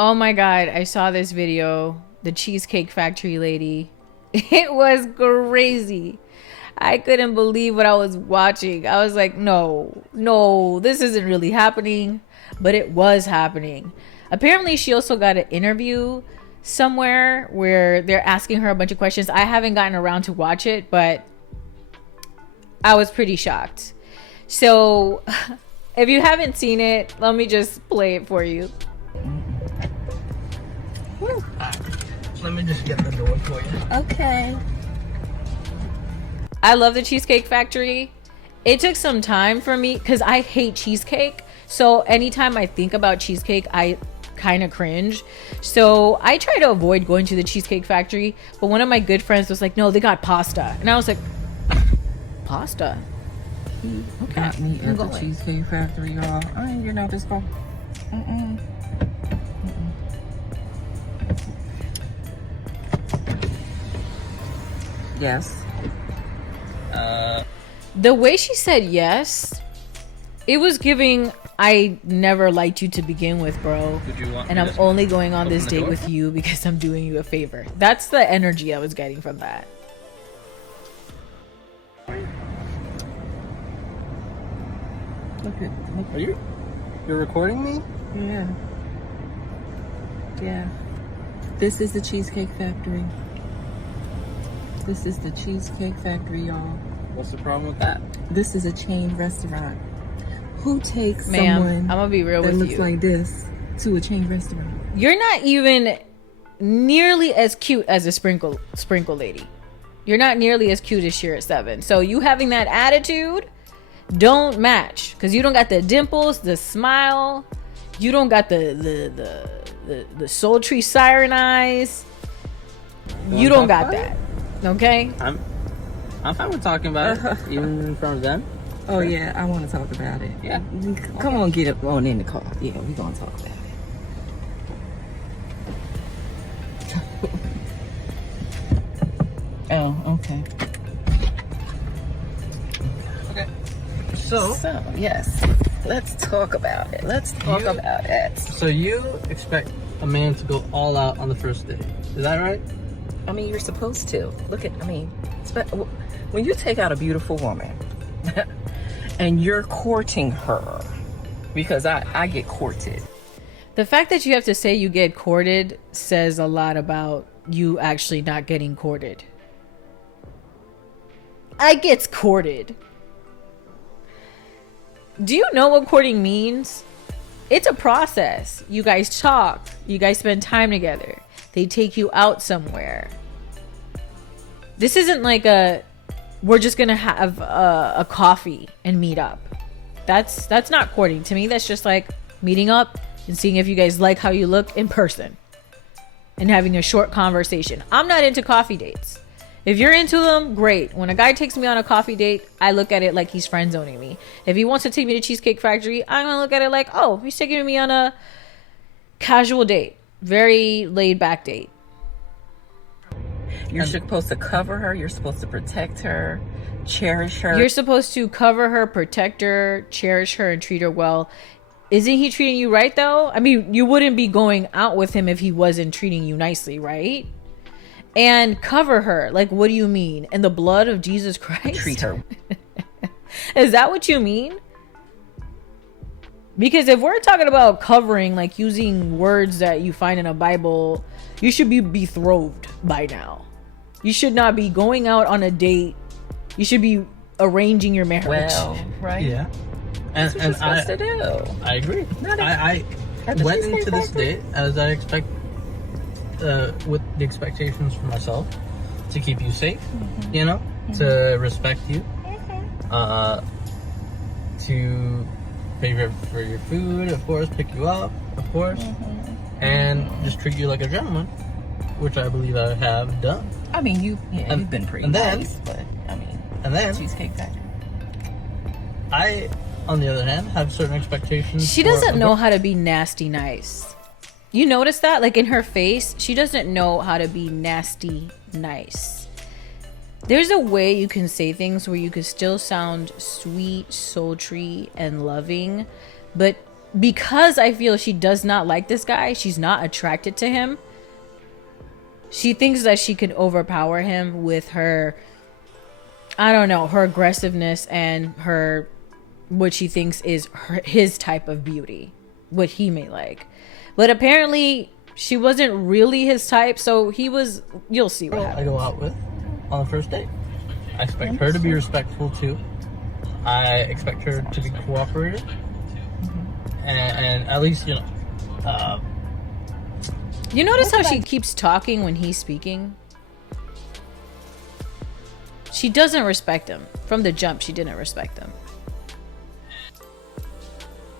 Oh my God, I saw this video. The Cheesecake Factory lady. It was crazy. I couldn't believe what I was watching. I was like, no, no, this isn't really happening. But it was happening. Apparently, she also got an interview somewhere where they're asking her a bunch of questions. I haven't gotten around to watch it, but I was pretty shocked. So, if you haven't seen it, let me just play it for you. Woo. Let me just get the door for you. Okay. I love the Cheesecake Factory. It took some time for me because I hate cheesecake. So anytime I think about cheesecake, I kind of cringe. So I try to avoid going to the Cheesecake Factory. But one of my good friends was like, no, they got pasta. And I was like, pasta? Okay. Got me at the Cheesecake Factory, y'all. I ain't getting out this car. Yes. The way she said yes, it was giving, I never liked you to begin with, bro. Did you want and I'm only going on this date with you because I'm doing you a favor. That's the energy I was getting from that. Look. Are you? You're recording me? Yeah. Yeah. This is the Cheesecake Factory. This is the Cheesecake Factory, y'all. What's the problem with that? This is a chain restaurant. Who takes Ma'am, someone I'm gonna be real that with looks you. like this to a chain restaurant? You're not even nearly as cute as a sprinkle lady. You're not nearly as cute as Shira 7. So you having that attitude don't match because you don't got the dimples, the smile. You don't got the sultry siren eyes. You don't got that. Okay? I'm fine with talking about it, even in front of them. Oh yeah, I want to talk about it. Yeah. Come on, get up on in the car. Yeah, we gonna talk about it. Oh, okay. Okay. So yes, let's talk about it. Let's talk about it. So you expect a man to go all out on the first date? Is that right? I mean, you're supposed to. When you take out a beautiful woman and you're courting her, because I get courted. The fact that you have to say you get courted says a lot about you actually not getting courted. I gets courted. Do you know what courting means? It's a process. You guys talk. You guys spend time together. They take you out somewhere. This isn't like we're just gonna have a coffee and meet up. That's not courting to me. That's just like meeting up and seeing if you guys like how you look in person and having a short conversation. I'm not into coffee dates. If you're into them, great. When a guy takes me on a coffee date, I look at it like he's friend zoning me. If he wants to take me to Cheesecake Factory, I'm gonna look at it like, oh, he's taking me on a casual date, very laid back date. You're supposed to cover her. You're supposed to protect her, cherish her. You're supposed to cover her, protect her, cherish her, and treat her well. Isn't he treating you right, though? I mean, you wouldn't be going out with him if he wasn't treating you nicely, right? And cover her. Like, what do you mean? In the blood of Jesus Christ? Treat her. Is that what you mean? Because if we're talking about covering, like using words that you find in a Bible, you should be betrothed by now. You should not be going out on a date. You should be arranging your marriage. Well, right? Yeah. That's what you're supposed to do. I agree. I went into this date as I expect, with the expectations for myself, to keep you safe, you know, to respect you, to pay for your food, of course, pick you up, of course, and just treat you like a gentleman, which I believe I have done. I mean, you've been pretty nice, but I mean, and then Cheesecake Factory. I, on the other hand, have certain expectations. She doesn't know how to be nasty nice. You notice that? Like in her face, she doesn't know how to be nasty nice. There's a way you can say things where you can still sound sweet, sultry, and loving, but because I feel she does not like this guy, she's not attracted to him. She thinks that she can overpower him with her, I don't know, her aggressiveness and her, what she thinks is his type of beauty, what he may like. But apparently she wasn't really his type, so he was, you'll see what happens. I go out with on the first date. I expect her to be respectful too. I expect her to be cooperative. And at least, you notice how she keeps talking when he's speaking? She doesn't respect him. From the jump, she didn't respect him.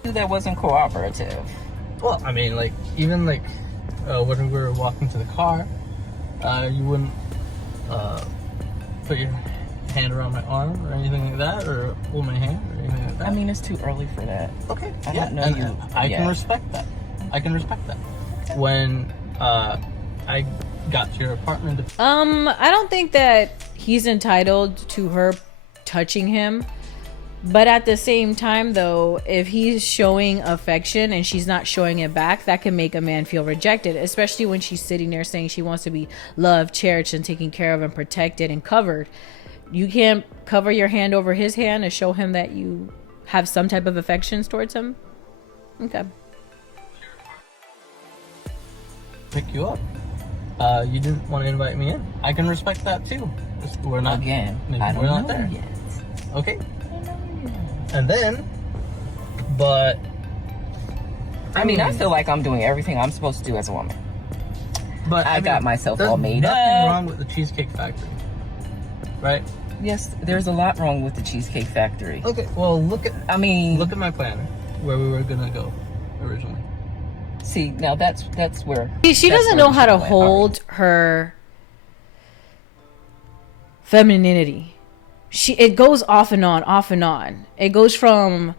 That wasn't cooperative. Well, I mean, like, even like when we were walking to the car, you wouldn't put your hand around my arm or anything like that, or hold my hand or anything like that. I mean, it's too early for that. Okay. I don't know you. I can respect that. I can respect that. When I got to your apartment. I don't think that he's entitled to her touching him. But at the same time, though, if he's showing affection and she's not showing it back, that can make a man feel rejected, especially when she's sitting there saying she wants to be loved, cherished, and taken care of and protected and covered. You can't cover your hand over his hand and show him that you have some type of affections towards him. Okay. Pick you up. You didn't want to invite me in. I can respect that too. We're not Again. I don't know there yet. Okay. And then, but I mean, I feel like I'm doing everything I'm supposed to do as a woman. But I got myself there's all made nothing up. wrong with the Cheesecake Factory, right? Yes, there's a lot wrong with the Cheesecake Factory. Okay. Well, look at look at my plan where we were gonna go originally. See, now that's where She doesn't know how to hold her femininity. It goes off and on, off and on. It goes from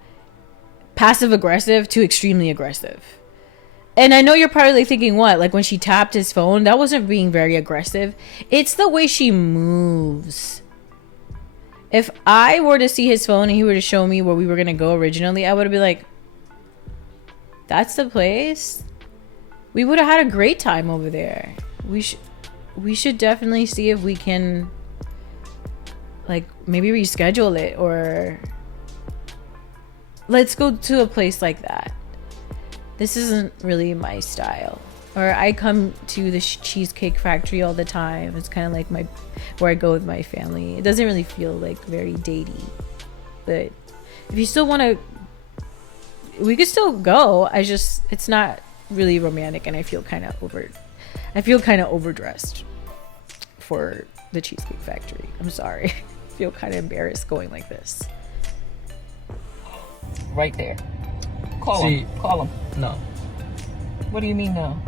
passive aggressive to extremely aggressive. And I know you're probably thinking, what? Like when she tapped his phone, that wasn't being very aggressive. It's the way she moves. If I were to see his phone and he were to show me where we were going to go originally, I would have been like, that's the place? We would have had a great time over there. We should definitely see if we can, like, maybe reschedule it, or let's go to a place like that. This isn't really my style. Or I come to the Cheesecake Factory all the time. It's kind of like where I go with my family. It doesn't really feel like very datey. But if you still want to, we could still go. It's not really romantic, and I feel kind of overdressed for the Cheesecake Factory. I'm sorry. I feel kind of embarrassed going like this. Right there. Call him. No. What do you mean no?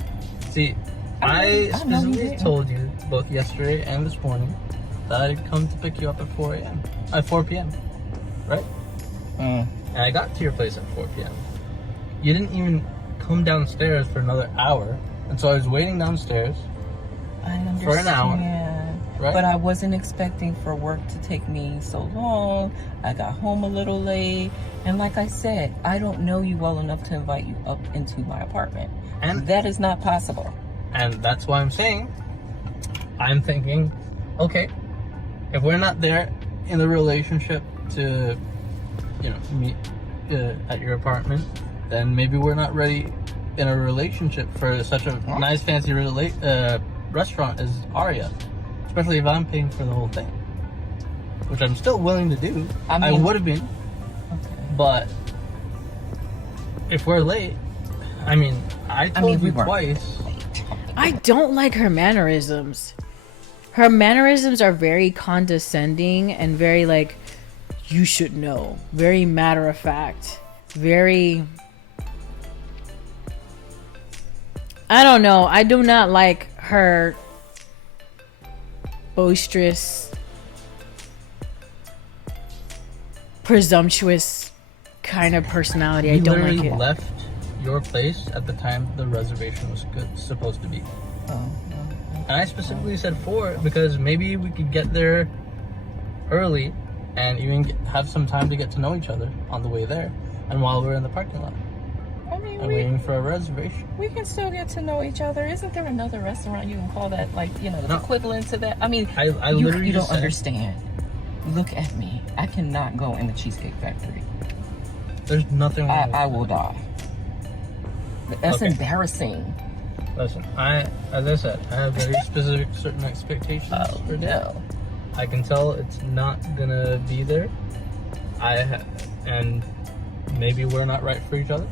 See, I specifically told you both yesterday and this morning that I'd come to pick you up at 4 p.m. Right? And I got to your place at 4 p.m. You didn't even come downstairs for another hour, and so I was waiting downstairs for an hour. Right? But I wasn't expecting for work to take me so long. I got home a little late, and like I said, I don't know you well enough to invite you up into my apartment. And that is not possible. And that's why I'm saying, I'm thinking, okay, if we're not there in the relationship to, meet at your apartment, then maybe we're not ready in a relationship for such a nice, fancy restaurant as Aria. Especially if I'm paying for the whole thing. Which I'm still willing to do. I would have been. Okay. But if we're late, I told you twice. I don't like her mannerisms. Her mannerisms are very condescending and very like, you should know. Very matter of fact. Very, I don't know. I do not like her boisterous, presumptuous kind of personality. I don't like it. Left your place at the time the reservation was supposed to be. And I specifically said 4 because maybe we could get there early and even have some time to get to know each other on the way there and while we're in the parking lot. I'm waiting for a reservation. We can still get to know each other. Isn't there another restaurant you can call that, like, you know, the No. equivalent to that? I mean, I literally you just don't said- understand. Look at me. I cannot go in the Cheesecake Factory. There's nothing wrong with I will die. That's Okay. embarrassing. Listen, as I said, I have very specific certain expectations for that. No. I can tell it's not gonna be there. And maybe we're not right for each other.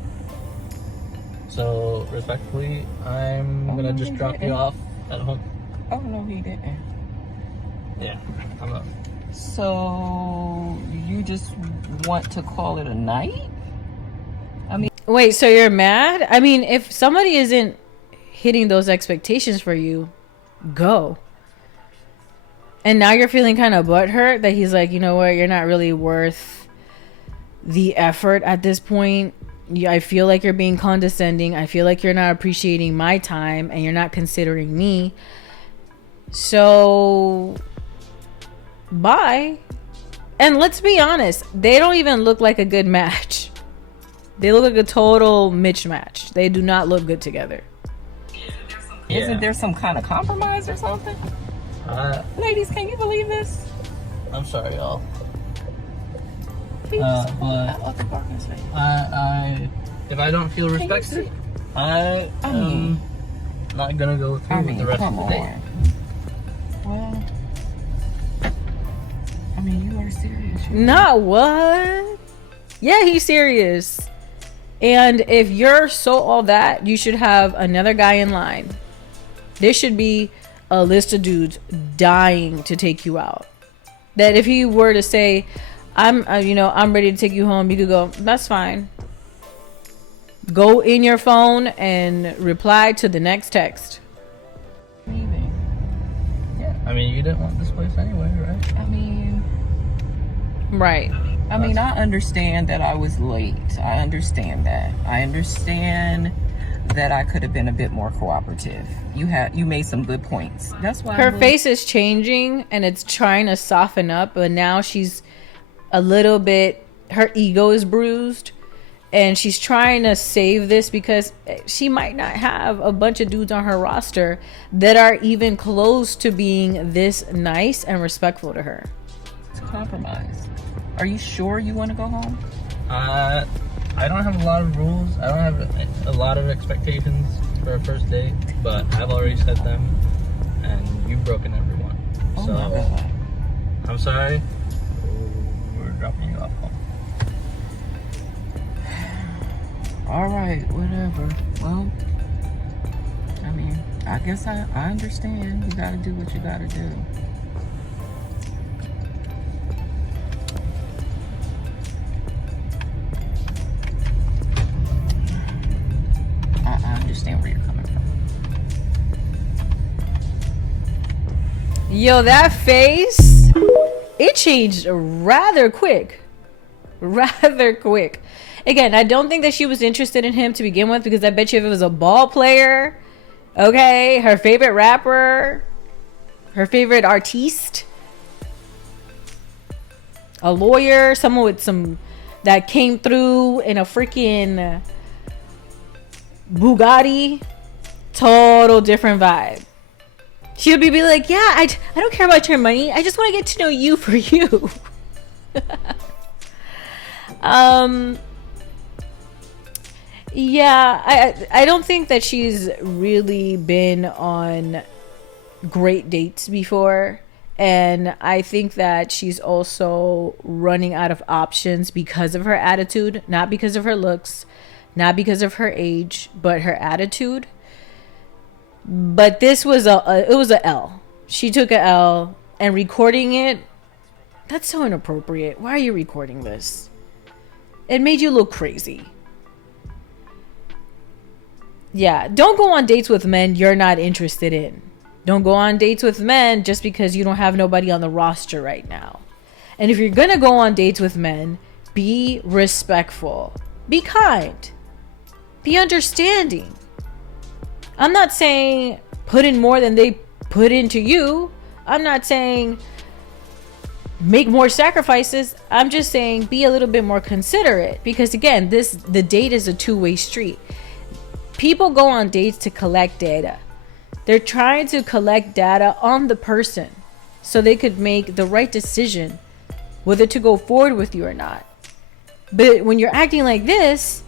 So respectfully, I'm gonna just drop you off at home. Oh no, he didn't. Yeah, I'm up. So you just want to call it a night? I mean, Wait, so you're mad? I mean, if somebody isn't hitting those expectations for you, go. And now you're feeling kind of butthurt that he's like, you know what, you're not really worth the effort at this point. I feel like you're being condescending. I feel like you're not appreciating my time and you're not considering me. So, bye. And let's be honest, they don't even look like a good match. They look like a total mismatch. They do not look good together. Isn't there some kind of compromise or something? Ladies, can you believe this? I'm sorry, y'all. Please, But if I don't feel respected, I am not gonna go through with the rest of the day. Well, I mean, you are serious. Not what? Yeah, he's serious. And if you're so all that, you should have another guy in line. There should be a list of dudes dying to take you out. That if he were to say, I'm ready to take you home, you could go, that's fine. Go in your phone and reply to the next text. Yeah, I mean, you didn't want this place anyway, right? I mean, Right. I understand that I was late. I understand that. I understand that I could have been a bit more cooperative. You made some good points. That's why Her face is changing and it's trying to soften up, but now she's a little bit, her ego is bruised and she's trying to save this because she might not have a bunch of dudes on her roster that are even close to being this nice and respectful to her. It's a compromise. Are you sure you want to go home? I don't have a lot of rules. I don't have a lot of expectations for a first date, but I've already set them, and you've broken every one. Oh So, my God. I'm sorry. We're dropping you off home. All right, whatever. Well, I mean, I guess I understand. You got to do what you got to do. I understand where you're coming from. Yo, that face, it changed rather quick. Rather quick. Again, I don't think that she was interested in him to begin with, because I bet you if it was a ball player, okay, her favorite rapper, her favorite artiste, a lawyer, someone with some that came through in a freaking Bugatti, total different vibe. She would be like, yeah, I don't care about your money. I just want to get to know you for you. Yeah, I don't think that she's really been on great dates before. And I think that she's also running out of options because of her attitude, not because of her looks, not because of her age, but her attitude. But this was it was a L. She took a L, and recording it, that's so inappropriate. Why are you recording this? It made you look crazy. Yeah, don't go on dates with men you're not interested in. Don't go on dates with men just because you don't have nobody on the roster right now. And if you're gonna go on dates with men, be respectful. Be kind. Be understanding. I'm not saying put in more than they put into you. I'm not saying make more sacrifices. I'm just saying be a little bit more considerate, because again, the date is a two-way street. People go on dates to collect data. They're trying to collect data on the person so they could make the right decision whether to go forward with you or not. But when you're acting like this,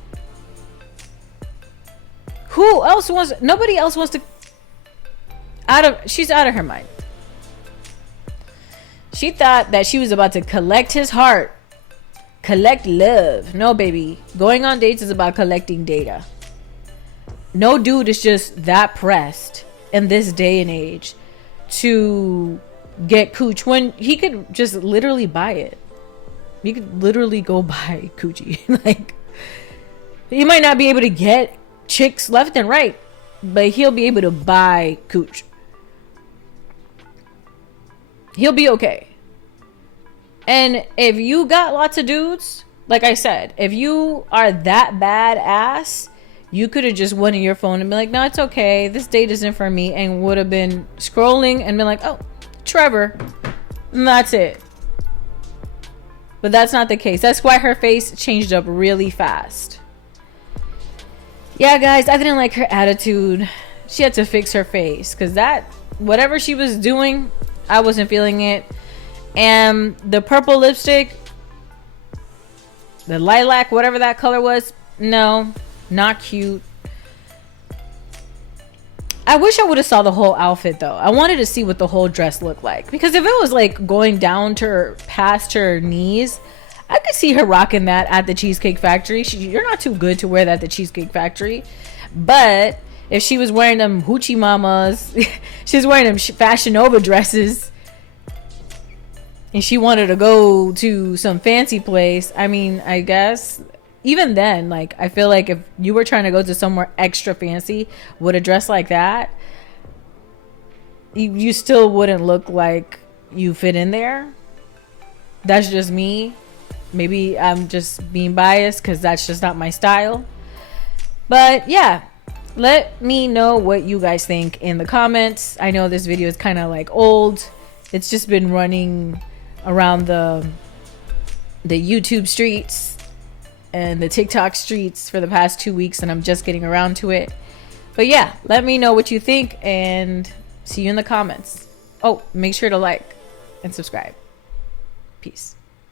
nobody else wants to she's out of her mind. She thought that she was about to collect his heart, collect love. No, baby. Going on dates is about collecting data. No dude is just that pressed in this day and age to get cooch when he could just literally buy it. You could literally go buy coochie. Like, he might not be able to get chicks left and right, but he'll be able to buy cooch. He'll be okay. And if you got lots of dudes, like I said, if you are that badass, you could have just went on your phone and been like, no, it's okay, this date isn't for me, and would have been scrolling and been like, oh, Trevor, and that's it. But that's not the case. That's why her face changed up really fast. Yeah, guys, I didn't like her attitude. She had to fix her face, because that, whatever she was doing, I wasn't feeling it. And the purple lipstick, the lilac, whatever that color was, no, not cute. I wish I would have saw the whole outfit though. I wanted to see what the whole dress looked like, because if it was like going down to her, past her knees, I could see her rocking that at the Cheesecake Factory. You're not too good to wear that at the Cheesecake Factory. But if she was wearing them hoochie mamas, she was wearing them Fashion Nova dresses, and she wanted to go to some fancy place, I mean, I guess even then, like, I feel like if you were trying to go to somewhere extra fancy with a dress like that, you still wouldn't look like you fit in there. That's just me. Maybe I'm just being biased because that's just not my style. But yeah, let me know what you guys think in the comments. I know this video is kind of like old. It's just been running around the YouTube streets and the TikTok streets for the past 2 weeks, and I'm just getting around to it. But yeah, let me know what you think, and see you in the comments. Oh, make sure to like and subscribe. Peace.